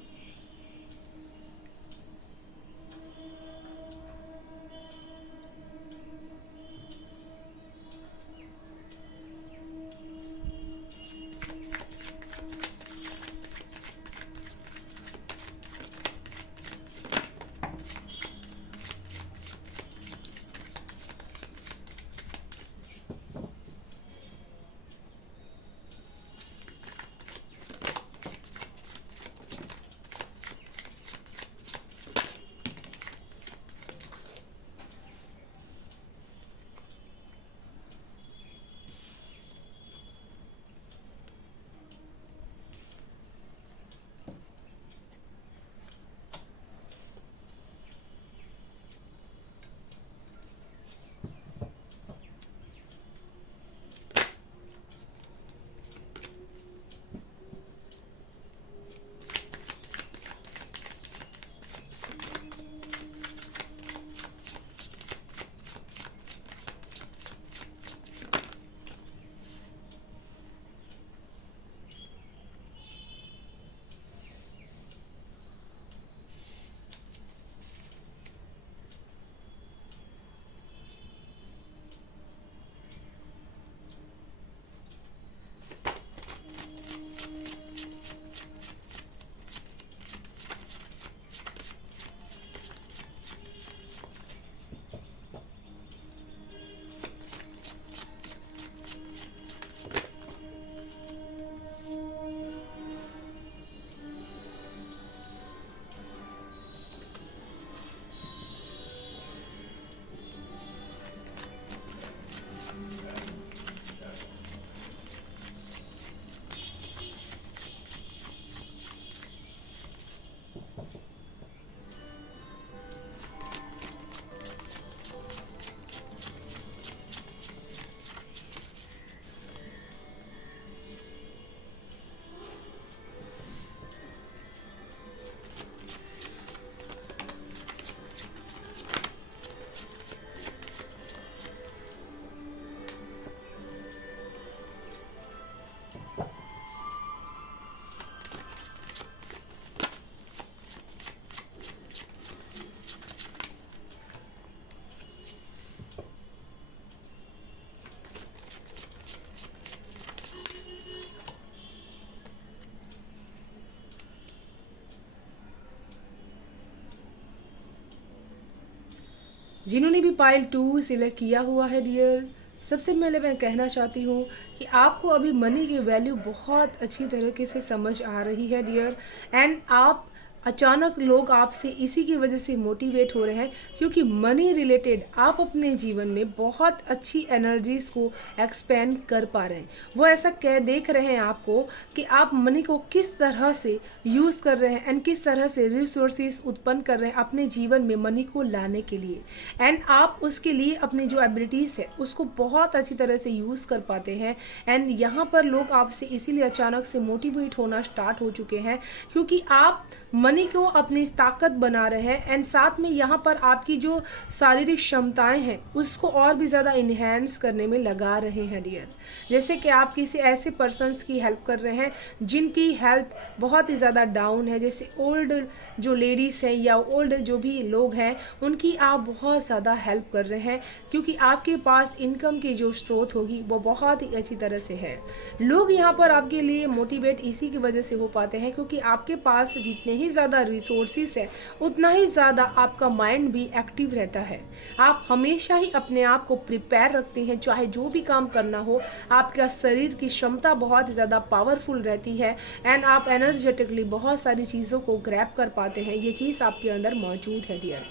जिन्होंने भी पाइल 2 सिलेक्ट किया हुआ है डियर, सबसे पहले मैं कहना चाहती हूँ कि आपको अभी मनी की वैल्यू बहुत अच्छी तरीके से समझ आ रही है डियर। एंड आप अचानक लोग आपसे इसी की वजह से मोटिवेट हो रहे हैं क्योंकि मनी रिलेटेड आप अपने जीवन में बहुत अच्छी एनर्जीज को एक्सपेंड कर पा रहे हैं। वो ऐसा कह देख रहे हैं आपको कि आप मनी को किस तरह से यूज़ कर रहे हैं एंड किस तरह से रिसोर्सेज उत्पन्न कर रहे हैं अपने जीवन में मनी को लाने के लिए। एंड आप उसके लिए अपनी जो एबिलिटीज़ है उसको बहुत अच्छी तरह से यूज़ कर पाते हैं। एंड यहाँ पर लोग आपसे इसीलिए अचानक से मोटिवेट होना स्टार्ट हो चुके हैं क्योंकि आप मनी को अपनी ताकत बना रहे हैं। एंड साथ में यहाँ पर आपकी जो शारीरिक क्षमताएं हैं उसको और भी ज़्यादा इन्हेंस करने में लगा रहे हैं डियर। जैसे कि आप किसी ऐसे पर्सन्स की हेल्प कर रहे हैं जिनकी हेल्थ बहुत ही ज़्यादा डाउन है, जैसे ओल्ड जो लेडीज़ हैं या ओल्ड जो भी लोग हैं उनकी आप बहुत ज़्यादा हेल्प कर रहे हैं क्योंकि आपके पास इनकम की जो स्रोत होगी वो बहुत ही अच्छी तरह से है। लोग यहाँ पर आपके लिए मोटिवेट इसी की वजह से हो पाते हैं क्योंकि आपके पास जितने ही ज़्यादा रिसोर्सेज है उतना ही ज़्यादा आपका माइंड भी एक्टिव रहता है। आप हमेशा ही अपने आप को प्रिपेयर रखते हैं, चाहे जो भी काम करना हो आपका शरीर की क्षमता बहुत ज़्यादा पावरफुल रहती है। एंड आप एनर्जेटिकली बहुत सारी चीज़ों को ग्रैब कर पाते हैं। ये चीज़ आपके अंदर मौजूद है डियर।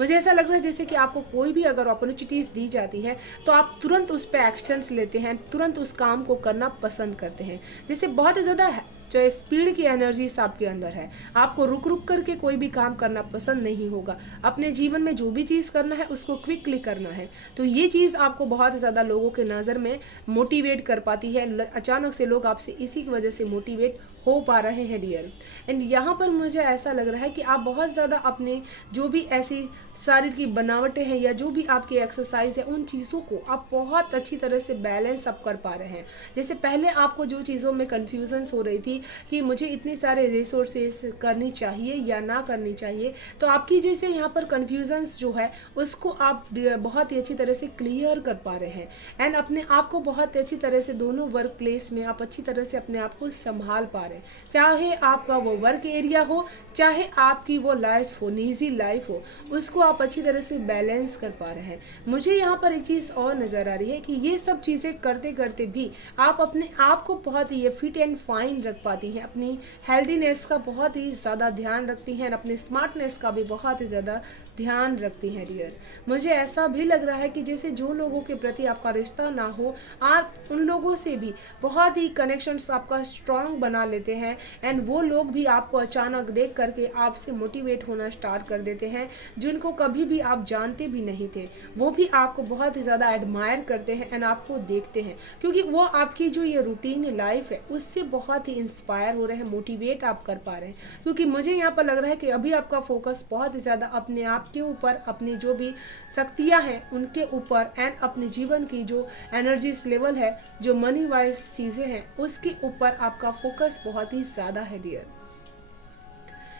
मुझे ऐसा लग रहा है जैसे कि आपको कोई भी अगर अपॉर्चुनिटीज़ दी जाती है तो आप तुरंत उस पर एक्शंस लेते हैं, तुरंत उस काम को करना पसंद करते हैं। जैसे बहुत ही ज़्यादा जो स्पीड की एनर्जीज आपके अंदर है, आपको रुक रुक करके कोई भी काम करना पसंद नहीं होगा। अपने जीवन में जो भी चीज़ करना है उसको क्विकली करना है। तो ये चीज़ आपको बहुत ज़्यादा लोगों के नज़र में मोटिवेट कर पाती है। अचानक से लोग आपसे इसी की वजह से मोटिवेट हो पा रहे हैं डियर। एंड यहाँ पर मुझे ऐसा लग रहा है कि आप बहुत ज़्यादा अपने जो भी ऐसी शारीर की बनावटें हैं या जो भी आपकी एक्सरसाइज है उन चीज़ों को आप बहुत अच्छी तरह से बैलेंस अप कर पा रहे हैं। जैसे पहले आपको जो चीज़ों में कन्फ्यूजन्स हो रही थी कि मुझे इतने सारे रिसोर्सेस करनी चाहिए या ना करनी चाहिए, तो आपकी जैसे यहाँ पर कन्फ्यूजन्स जो है उसको आप बहुत ही अच्छी तरह से क्लियर कर पा रहे हैं। एंड अपने आप को बहुत अच्छी तरह से दोनों वर्क प्लेस में आप अच्छी तरह से अपने आप को संभाल पा रहे हैं, चाहे आपका वो वर्क एरिया हो चाहे आपकी वो लाइफ हो, निजी लाइफ हो, उसको आप अच्छी तरह से बैलेंस कर पा रहे हैं। मुझे यहाँ पर एक चीज़ और नज़र आ रही है कि ये सब चीज़ें करते करते भी आप अपने आप को बहुत ही फिट एंड फाइन रख पाती हैं, अपनी हेल्दीनेस का बहुत ही ज़्यादा ध्यान रखती हैं, अपने स्मार्टनेस का भी बहुत ही ज़्यादा ध्यान रखती हैं डियर। मुझे ऐसा भी लग रहा है कि जैसे जो लोगों के प्रति आपका रिश्ता ना हो, आप उन लोगों से भी बहुत ही कनेक्शंस आपका स्ट्रांग बना लेते हैं। एंड वो लोग भी आपको अचानक देख करके आपसे मोटिवेट होना स्टार्ट कर देते हैं, जिनको कभी भी आप जानते भी नहीं थे, वो भी आपको बहुत ही ज़्यादा एडमायर करते हैं एंड आपको देखते हैं क्योंकि वो आपकी जो ये रूटीन लाइफ है उससे बहुत ही इंस्पायर हो रहे हैं, मोटिवेट आप कर पा रहे हैं। क्योंकि मुझे यहाँ पर लग रहा है कि अभी आपका फोकस बहुत ही ज़्यादा अपने आप के ऊपर, अपनी जो भी शक्तियाँ हैं उनके ऊपर एंड अपने जीवन की जो एनर्जीज लेवल है, जो मनी वाइज चीज़ें हैं उसके ऊपर आपका फोकस बहुत ही ज़्यादा है डियर।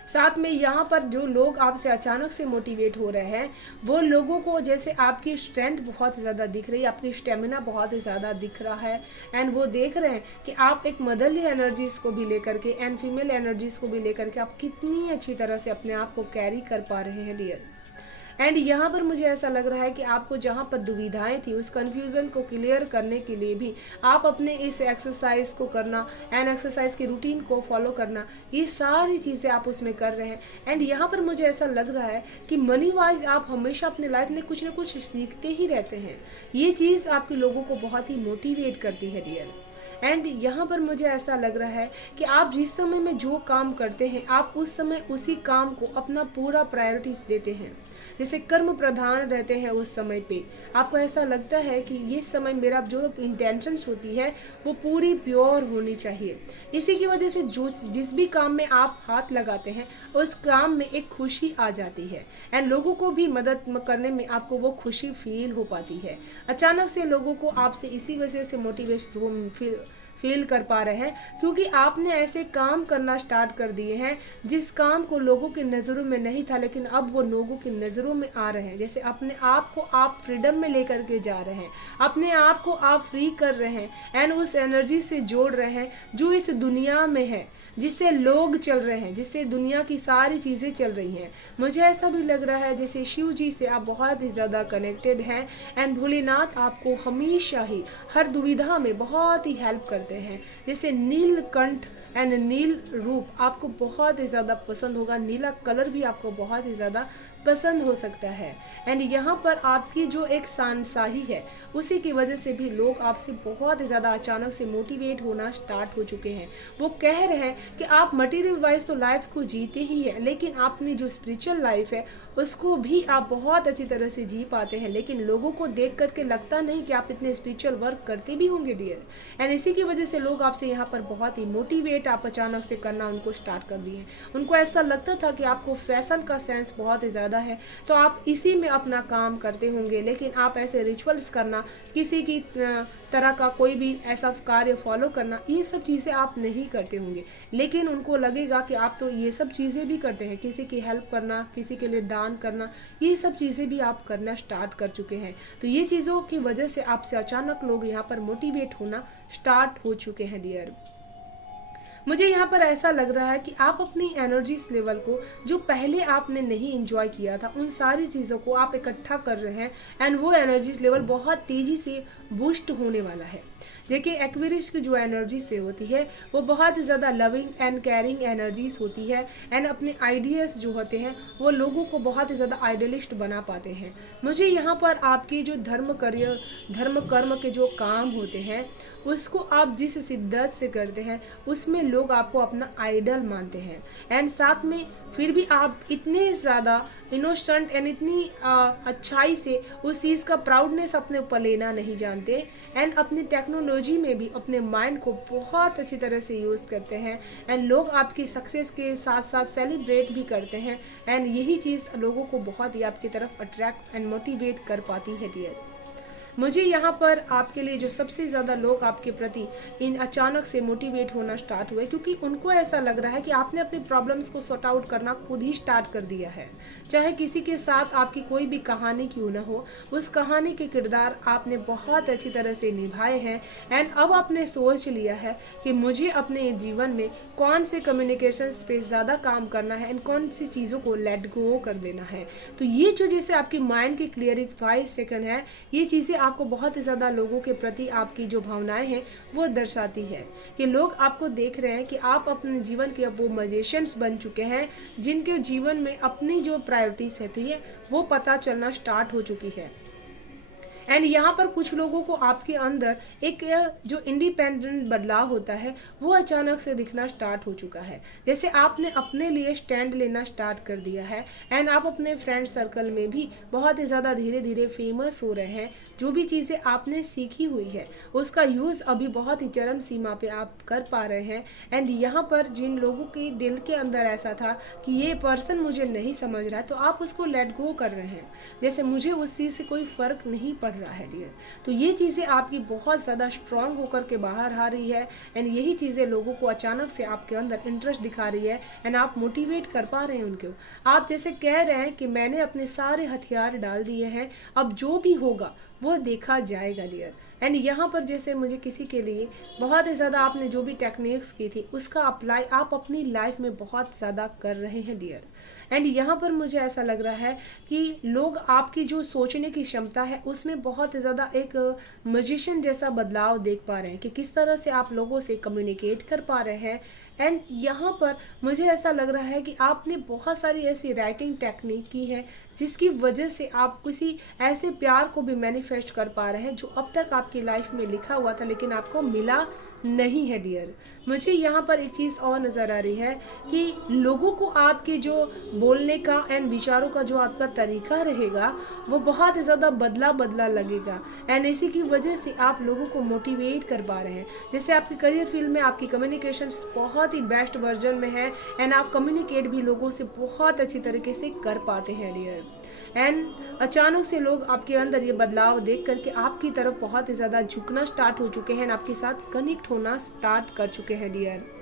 साथ में यहाँ पर जो लोग आपसे अचानक से मोटिवेट हो रहे हैं वो लोगों को जैसे आपकी स्ट्रेंथ बहुत ज़्यादा दिख रही है, आपकी स्टेमिना बहुत ही ज़्यादा दिख रहा है। एंड वो देख रहे हैं कि आप एक मदरली एनर्जीज को भी लेकर के एंड फीमेल एनर्जीज को भी लेकर के आप कितनी अच्छी तरह से अपने आप को कैरी कर पा रहे हैं डियर। एंड यहाँ पर मुझे ऐसा लग रहा है कि आपको जहाँ पर दुविधाएं थी उस कन्फ्यूज़न को क्लियर करने के लिए भी आप अपने इस एक्सरसाइज को करना एंड एक्सरसाइज की रूटीन को फॉलो करना, ये सारी चीज़ें आप उसमें कर रहे हैं। एंड यहाँ पर मुझे ऐसा लग रहा है कि मनी वाइज आप हमेशा अपने लाइफ में कुछ ना कुछ सीखते ही रहते हैं। ये चीज़ आपके लोगों को बहुत ही मोटिवेट करती है डियर। एंड यहाँ पर मुझे ऐसा लग रहा है कि आप जिस समय में जो काम करते हैं आप उस समय उसी काम को अपना पूरा प्रायोरिटीज देते हैं, जैसे कर्म प्रधान रहते हैं। उस समय पे आपको ऐसा लगता है कि ये समय मेरा जो इंटेंशंस होती है वो पूरी प्योर होनी चाहिए। इसी की वजह से जो जिस भी काम में आप हाथ लगाते हैं उस काम में एक खुशी आ जाती है एंड लोगों को भी मदद करने में आपको वो खुशी फील हो पाती है। अचानक से लोगों को आपसे इसी वजह से मोटिवेशन फील कर पा रहे हैं, क्योंकि आपने ऐसे काम करना स्टार्ट कर दिए हैं जिस काम को लोगों की नज़रों में नहीं था, लेकिन अब वो लोगों की नज़रों में आ रहे हैं। जैसे अपने आप को आप फ्रीडम में लेकर के जा रहे हैं, अपने आप को आप फ्री कर रहे हैं एंड उस एनर्जी से जोड़ रहे हैं जो इस दुनिया में है, जिससे लोग चल रहे हैं, जिससे दुनिया की सारी चीज़ें चल रही हैं। मुझे ऐसा भी लग रहा है जैसे शिव जी से आप बहुत ही ज़्यादा कनेक्टेड हैं एंड भोलेनाथ आपको हमेशा ही हर दुविधा में बहुत ही हेल्प करते हैं। जैसे नीलकंठ एंड नील रूप आपको बहुत ही ज़्यादा पसंद होगा, नीला कलर भी आपको बहुत ही ज़्यादा पसंद हो सकता है। एंड यहाँ पर आपकी जो एक शानशाही है उसी की वजह से भी लोग आपसे बहुत ही ज़्यादा अचानक से मोटिवेट होना स्टार्ट हो चुके हैं। वो कह रहे हैं कि आप मटेरियल वाइज तो लाइफ को जीते ही है, लेकिन आपने जो स्पिरिचुअल लाइफ है उसको भी आप बहुत अच्छी तरह से जी पाते हैं, लेकिन लोगों को देख करके लगता नहीं कि आप इतने स्पिरिचुअल वर्क करते भी होंगे डियर। एंड इसी की वजह से लोग आपसे यहाँ पर बहुत ही मोटिवेट आप अचानक से करना उनको स्टार्ट कर दिए। उनको ऐसा लगता था कि आपको फैशन का सेंस बहुत ही ज़्यादा है तो आप इसी में अपना काम करते होंगे, लेकिन आप ऐसे रिचुअल्स करना, किसी की तरह का कोई भी ऐसा कार्य फॉलो करना, ये सब चीज़ें आप नहीं करते होंगे। लेकिन उनको लगेगा कि आप तो ये सब चीज़ें भी करते हैं, किसी की हेल्प करना, किसी के लिए दान करना, ये सब चीज़ें भी आप करना स्टार्ट कर चुके हैं। तो ये चीज़ों की वजह से आपसे अचानक लोग यहाँ पर मोटिवेट होना स्टार्ट हो चुके हैं डियर। मुझे यहाँ पर ऐसा लग रहा है कि आप अपनी एनर्जीज लेवल को जो पहले आपने नहीं एंजॉय किया था उन सारी चीज़ों को आप इकट्ठा कर रहे हैं एंड वो एनर्जीज लेवल बहुत तेज़ी से बूस्ट होने वाला है। देखिए एक्वेरियस की जो एनर्जी से होती है वो बहुत ही ज़्यादा लविंग एंड केयरिंग एनर्जीज होती है एंड अपने आइडियाज़ जो होते हैं वो लोगों को बहुत ही ज़्यादा आइडियलिस्ट बना पाते हैं। मुझे यहाँ पर आपकी जो धर्म कर्म के जो काम होते हैं उसको आप जिस शिद्दत से करते हैं उसमें लोग आपको अपना आइडल मानते हैं एंड साथ में फिर भी आप इतने ज़्यादा इनोसेंट एंड इतनी अच्छाई से उस चीज़ का प्राउडनेस अपने ऊपर लेना नहीं जानते एंड अपनी टेक्नोलॉजी में भी अपने माइंड को बहुत अच्छी तरह से यूज़ करते हैं एंड लोग आपकी सक्सेस के साथ साथ सेलिब्रेट भी करते हैं एंड यही चीज़ लोगों को बहुत ही आपकी तरफ अट्रैक्ट एंड मोटिवेट कर पाती है डियर। मुझे यहाँ पर आपके लिए जो सबसे ज़्यादा लोग आपके प्रति इन अचानक से मोटिवेट होना स्टार्ट हुए, क्योंकि उनको ऐसा लग रहा है कि आपने अपने प्रॉब्लम्स को सॉर्ट आउट करना खुद ही स्टार्ट कर दिया है। चाहे किसी के साथ आपकी कोई भी कहानी क्यों ना हो, उस कहानी के किरदार आपने बहुत अच्छी तरह से निभाए हैं एंड अब आपने सोच लिया है कि मुझे अपने जीवन में कौन से कम्युनिकेशन पे ज़्यादा काम करना है एंड कौन सी चीज़ों को लेट गो कर देना है। तो ये जो जैसे आपकी माइंड की क्लियरिफाइजेशन है, ये चीज़ें आपको बहुत ही ज़्यादा लोगों के प्रति आपकी जो भावनाएं हैं वो दर्शाती है कि लोग आपको देख रहे हैं कि आप अपने जीवन के अब वो मैजिशियंस बन चुके हैं जिनके जीवन में अपनी जो प्रायोरिटीज रहती है वो पता चलना स्टार्ट हो चुकी है। एंड यहाँ पर कुछ लोगों को आपके अंदर एक जो इंडिपेंडेंट बदलाव होता है वो अचानक से दिखना स्टार्ट हो चुका है। जैसे आपने अपने लिए स्टैंड लेना स्टार्ट कर दिया है एंड आप अपने फ्रेंड सर्कल में भी बहुत ही ज़्यादा धीरे धीरे फेमस हो रहे हैं। जो भी चीज़ें आपने सीखी हुई है उसका यूज़ अभी बहुत ही चरम सीमा पे आप कर पा रहे हैं एंड यहाँ पर जिन लोगों के दिल के अंदर ऐसा था कि ये पर्सन मुझे नहीं समझ रहा है तो आप उसको लेट गो कर रहे हैं, जैसे मुझे उस चीज़ से कोई फ़र्क नहीं पड़ रहा है डियर। तो ये चीज़ें आपकी बहुत ज़्यादा स्ट्रांग होकर के बाहर आ रही है एंड यही चीज़ें लोगों को अचानक से आपके अंदर इंटरेस्ट दिखा रही है एंड आप मोटिवेट कर पा रहे हैं उनको। आप जैसे कह रहे हैं कि मैंने अपने सारे हथियार डाल दिए हैं, अब जो भी होगा वो देखा जाएगा डियर। एंड यहाँ पर जैसे मुझे किसी के लिए बहुत ही ज़्यादा आपने जो भी टेक्निक्स की थी उसका अप्लाई आप अपनी लाइफ में बहुत ज़्यादा कर रहे हैं डियर। एंड यहाँ पर मुझे ऐसा लग रहा है कि लोग आपकी जो सोचने की क्षमता है उसमें बहुत ज़्यादा एक मैजिशियन जैसा बदलाव देख पा रहे हैं कि किस तरह से आप लोगों से कम्युनिकेट कर पा रहे हैं। एंड यहाँ पर मुझे ऐसा लग रहा है कि आपने बहुत सारी ऐसी राइटिंग टेक्निक की है जिसकी वजह से आप किसी ऐसे प्यार को भी मैनिफेस्ट कर पा रहे हैं जो अब तक आपकी लाइफ में लिखा हुआ था लेकिन आपको मिला नहीं है डियर। मुझे यहाँ पर एक चीज़ और नज़र आ रही है कि लोगों को आपके जो बोलने का एंड विचारों का जो आपका तरीका रहेगा वो बहुत ही ज़्यादा बदला लगेगा एंड इसी की वजह से आप लोगों को मोटिवेट कर पा रहे हैं। जैसे आपके करियर फील्ड में आपकी कम्युनिकेशन बहुत ही बेस्ट वर्जन में है एंड आप कम्युनिकेट भी लोगों से बहुत अच्छी तरीके से कर पाते हैं डियर। एंड अचानक से लोग आपके अंदर ये बदलाव देख करके आपकी तरफ बहुत ही ज़्यादा झुकना स्टार्ट हो चुके हैं, आपके साथ कनेक्ट मोटिवेट होना स्टार्ट कर चुके हैं डियर।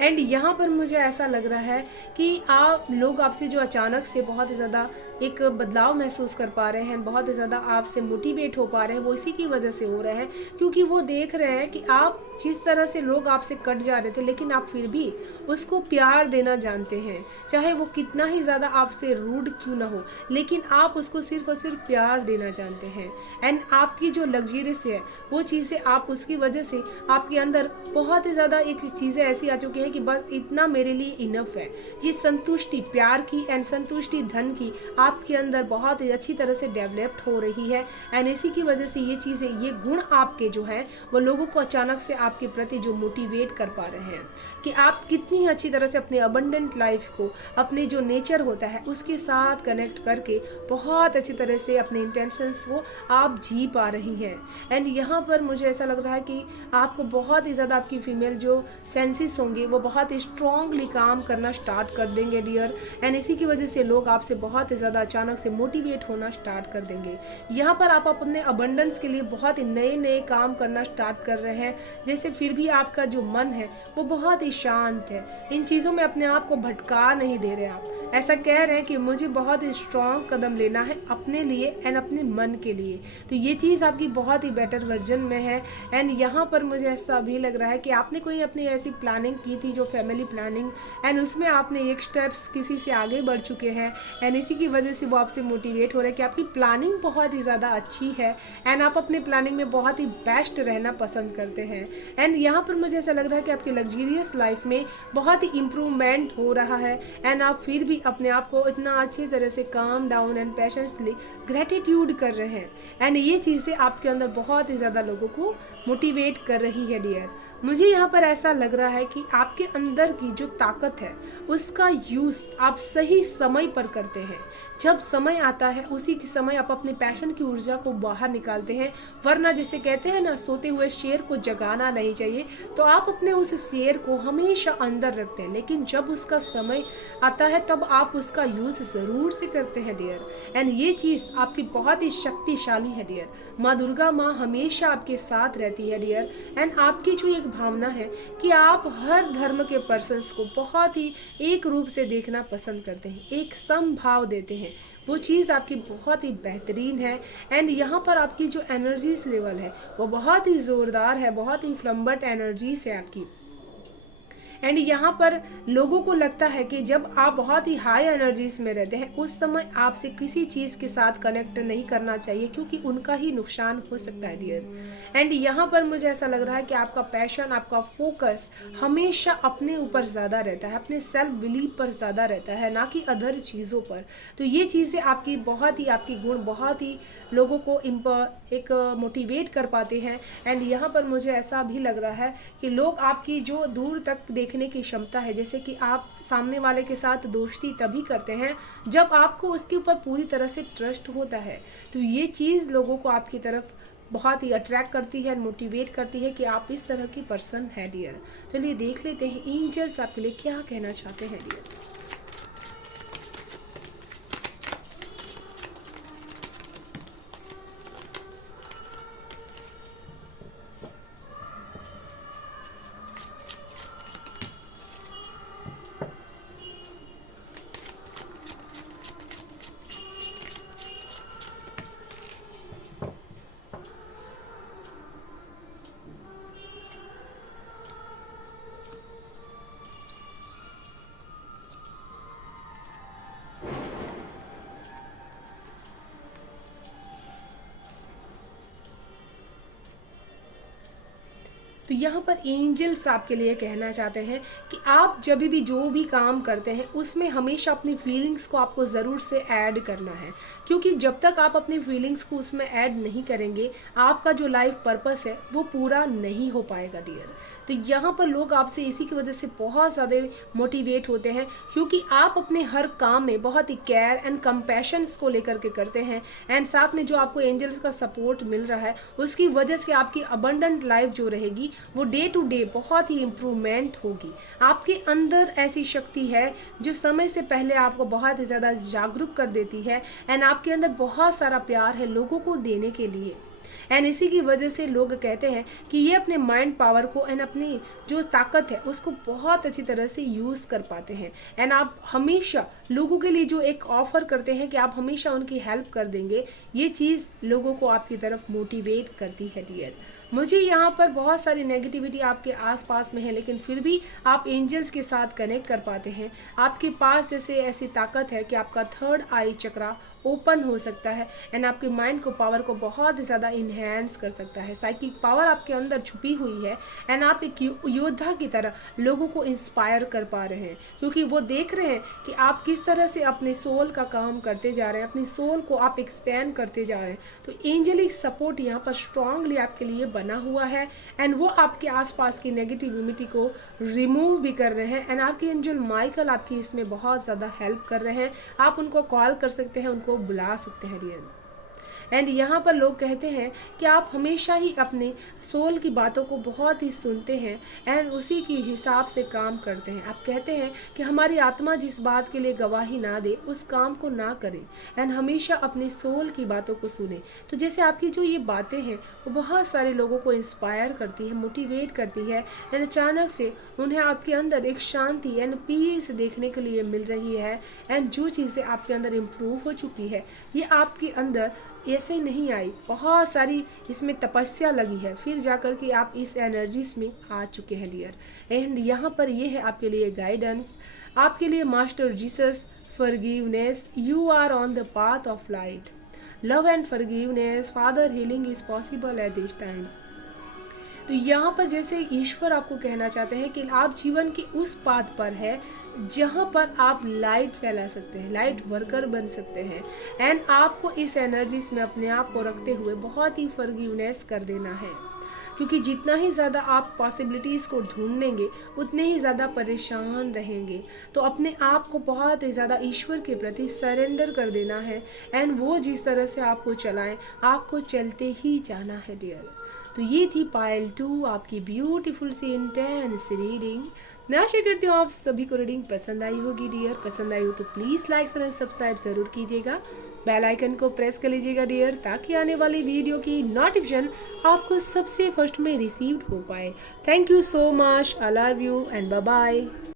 एंड यहाँ पर मुझे ऐसा लग रहा है कि आप लोग आपसे जो अचानक से बहुत ही ज़्यादा एक बदलाव महसूस कर पा रहे हैं, बहुत ही ज़्यादा आपसे मोटिवेट हो पा रहे हैं, वो इसी की वजह से हो रहे हैं क्योंकि वो देख रहे हैं कि आप जिस तरह से लोग आपसे कट जा रहे थे लेकिन आप फिर भी उसको प्यार देना जानते हैं, चाहे वो कितना ही ज़्यादा आपसे रूड क्यों ना हो, लेकिन आप उसको सिर्फ और सिर्फ प्यार देना जानते हैं। एंड आपकी जो लग्जरीस है वो चीज़ें आप उसकी वजह से आपके अंदर बहुत ही ज़्यादा एक चीज़ें ऐसी आ चुकी हैं कि बस इतना मेरे लिए इनफ है। ये संतुष्टि प्यार की एंड संतुष्टि धन की आपके अंदर बहुत ही अच्छी तरह से डेवलप्ड हो रही है। एंड इसी की वजह से ये चीज़ें, ये गुण आपके जो हैं वो लोगों को अचानक से आपके प्रति जो मोटिवेट कर पा रहे हैं कि आप कितनी अच्छी तरह से अपने अबंडेंट लाइफ को, अपने जो नेचर होता है उसके साथ कनेक्ट करके बहुत अच्छी तरह से अपने इंटेंशंस को आप जी पा रही हैं। एंड यहाँ पर मुझे ऐसा लग रहा है कि आपको बहुत ही ज़्यादा आपकी फीमेल जो सेंसेस होंगे वो बहुत ही स्ट्रांगली काम करना स्टार्ट कर देंगे डियर। एंड इसी की वजह से लोग आपसे बहुत ही ज़्यादा अचानक से मोटिवेट होना स्टार्ट कर देंगे। यहाँ पर आप अपने अबंडेंस के लिए बहुत ही नए नए काम करना स्टार्ट कर रहे हैं, जैसे फिर भी आपका जो मन है वो बहुत ही शांत है, इन चीज़ों में अपने आप को भटका नहीं दे रहे। आप ऐसा कह रहे हैं कि मुझे बहुत ही स्ट्रांग कदम लेना है अपने लिए एंड अपने मन के लिए, तो ये चीज़ आपकी बहुत ही बेटर वर्जन में है। एंड यहाँ पर मुझे ऐसा भी लग रहा है कि आपने कोई अपनी ऐसी प्लानिंग की थी जो फैमिली प्लानिंग, एंड उसमें आपने एक स्टेप्स किसी से आगे बढ़ चुके हैं एंड इसी की वजह से वो आपसे मोटिवेट हो रहे हैं कि आपकी प्लानिंग बहुत ही ज़्यादा अच्छी है एंड आप अपने प्लानिंग में बहुत ही बेस्ट रहना पसंद करते हैं। एंड यहाँ पर मुझे ऐसा लग रहा है कि आपकी लग्जरियस लाइफ में बहुत ही इम्प्रूवमेंट हो रहा है एंड आप फिर भी अपने आप को इतना अच्छी तरह से calm down and patiently gratitude कर रहे हैं। एंड ये चीज़ें आपके अंदर बहुत ही ज़्यादा लोगों को मोटिवेट कर रही है डियर। मुझे यहाँ पर ऐसा लग रहा है कि आपके अंदर की जो ताकत है उसका यूज़ आप सही समय पर करते हैं। जब समय आता है उसी के समय आप अपने पैशन की ऊर्जा को बाहर निकालते हैं, वरना जैसे कहते हैं ना, सोते हुए शेर को जगाना नहीं चाहिए, तो आप अपने उस शेर को हमेशा अंदर रखते हैं, लेकिन जब उसका समय आता है तब आप उसका यूज़ ज़रूर से करते हैं डियर। एंड ये चीज़ आपकी बहुत ही शक्तिशाली है डियर। माँ दुर्गा माँ हमेशा आपके साथ रहती है डियर। एंड आपकी जो एक भावना है कि आप हर धर्म के पर्सन्स को बहुत ही एक रूप से देखना पसंद करते हैं, एक समभाव देते हैं, वो चीज़ आपकी बहुत ही बेहतरीन है। एंड यहाँ पर आपकी जो एनर्जीज लेवल है वो बहुत ही ज़ोरदार है, बहुत ही फ्लम्बट एनर्जीज है आपकी। एंड यहाँ पर लोगों को लगता है कि जब आप बहुत ही हाई एनर्जीज में रहते हैं उस समय आपसे किसी चीज़ के साथ कनेक्ट नहीं करना चाहिए क्योंकि उनका ही नुकसान हो सकता है डियर। एंड यहाँ पर मुझे ऐसा लग रहा है कि आपका पैशन, आपका फोकस हमेशा अपने ऊपर ज़्यादा रहता है, अपने सेल्फ बिलीव पर ज़्यादा रहता है, ना कि अदर चीज़ों पर। तो ये चीज़ें आपकी बहुत ही, आपकी गुण बहुत ही लोगों को एक मोटिवेट कर पाते हैं। एंड यहाँ पर मुझे ऐसा भी लग रहा है कि लोग आपकी जो दूर तक देखने की क्षमता है, जैसे कि आप सामने वाले के साथ दोस्ती तभी करते हैं जब आपको उसके ऊपर पूरी तरह से ट्रस्ट होता है, तो ये चीज़ लोगों को आपकी तरफ बहुत ही अट्रैक्ट करती है, मोटिवेट करती है कि आप इस तरह की पर्सन है डियर। चलिए देख लेते हैं एंजल्स आपके लिए क्या कहना चाहते हैं डियर। तो यहाँ पर एंजल्स आपके लिए कहना चाहते हैं कि आप जब भी जो भी काम करते हैं उसमें हमेशा अपनी फीलिंग्स को आपको ज़रूर से ऐड करना है, क्योंकि जब तक आप अपनी फीलिंग्स को उसमें ऐड नहीं करेंगे आपका जो लाइफ पर्पस है वो पूरा नहीं हो पाएगा डियर। तो यहाँ पर लोग आपसे इसी की वजह से बहुत ज़्यादा मोटिवेट होते हैं क्योंकि आप अपने हर काम में बहुत ही केयर एंड कंपैशंस को लेकर के करते हैं। एंड साथ में जो आपको एंजल्स का सपोर्ट मिल रहा है उसकी वजह से आपकी अबंडेंट लाइफ जो रहेगी वो डे टू डे बहुत ही इम्प्रूवमेंट होगी। आपके अंदर ऐसी शक्ति है जो समय से पहले आपको बहुत ही ज़्यादा जागरूक कर देती है एंड आपके अंदर बहुत सारा प्यार है लोगों को देने के लिए। एंड इसी की वजह से लोग कहते हैं कि ये अपने माइंड पावर को एंड अपनी जो ताकत है उसको बहुत अच्छी तरह से यूज़ कर पाते हैं। एंड आप हमेशा लोगों के लिए जो एक ऑफर करते हैं कि आप हमेशा उनकी हेल्प कर देंगे, ये चीज़ लोगों को आपकी तरफ मोटिवेट करती है डियर। मुझे यहाँ पर बहुत सारी नेगेटिविटी आपके आसपास में है, लेकिन फिर भी आप एंजल्स के साथ कनेक्ट कर पाते हैं। आपके पास जैसे ऐसी ताकत है कि आपका थर्ड आई चक्रा ओपन हो सकता है एंड आपके माइंड को पावर को बहुत ज़्यादा इन्हेंस कर सकता है। साइकिक पावर आपके अंदर छुपी हुई है एंड आप एक योद्धा की तरह लोगों को इंस्पायर कर पा रहे हैं, क्योंकि वो देख रहे हैं कि आप किस तरह से अपने सोल का काम करते जा रहे हैं, अपनी सोल को आप एक्सपैंड करते जा रहे हैं। तो एंजलिक सपोर्ट यहाँ पर स्ट्रांगली आपके लिए बना हुआ है एंड वो आपके आसपास की नेगेटिविटी को रिमूव भी कर रहे हैं। एंड आर्कएंजल माइकल आपकी इसमें बहुत ज़्यादा हेल्प कर रहे हैं। आप उनको कॉल कर सकते हैं, उनको बुला सकते हैं डियर। एंड यहाँ पर लोग कहते हैं कि आप हमेशा ही अपने सोल की बातों को बहुत ही सुनते हैं एंड उसी के हिसाब से काम करते हैं। आप कहते हैं कि हमारी आत्मा जिस बात के लिए गवाही ना दे उस काम को ना करें एंड हमेशा अपने सोल की बातों को सुने। तो जैसे आपकी जो ये बातें हैं वो बहुत सारे लोगों को इंस्पायर करती है, मोटिवेट करती है एंड अचानक से उन्हें आपके अंदर एक शांति एंड पीस देखने के लिए मिल रही है। एंड जो चीज़ें आपके अंदर इम्प्रूव हो चुकी है ये आपके अंदर ऐसे नहीं आई, बहुत सारी इसमें तपस्या लगी है, फिर जाकर के आप इस एनर्जीज में आ चुके हैं डियर। एंड यहाँ पर ये है आपके लिए गाइडेंस, आपके लिए master Jesus forgiveness, you are on the path of light, love and forgiveness, father healing is possible at this time. तो यहाँ पर जैसे ईश्वर आपको कहना चाहते हैं कि आप जीवन के उस पाथ पर है जहाँ पर आप लाइट फैला सकते हैं, लाइट वर्कर बन सकते हैं एंड आपको इस एनर्जीज में अपने आप को रखते हुए बहुत ही फॉरगिवनेस कर देना है, क्योंकि जितना ही ज़्यादा आप पॉसिबिलिटीज़ को ढूंढेंगे उतने ही ज़्यादा परेशान रहेंगे। तो अपने आप को बहुत ही ज़्यादा ईश्वर के प्रति सरेंडर कर देना है एंड वो जिस तरह से आपको चलाएं आपको चलते ही जाना है डियर। तो ये थी पायल 2 आपकी ब्यूटीफुल सी इंटेंस रीडिंग। मैं आशा करती हूँ आप सभी को रीडिंग पसंद आई होगी डियर। पसंद आई हो तो प्लीज़ लाइक एंड सब्सक्राइब ज़रूर कीजिएगा, बेल आइकन को प्रेस कर लीजिएगा डियर, ताकि आने वाली वीडियो की नोटिफिकेशन आपको सबसे फर्स्ट में रिसीव्ड हो पाए। Thank you so much, I love you and bye bye.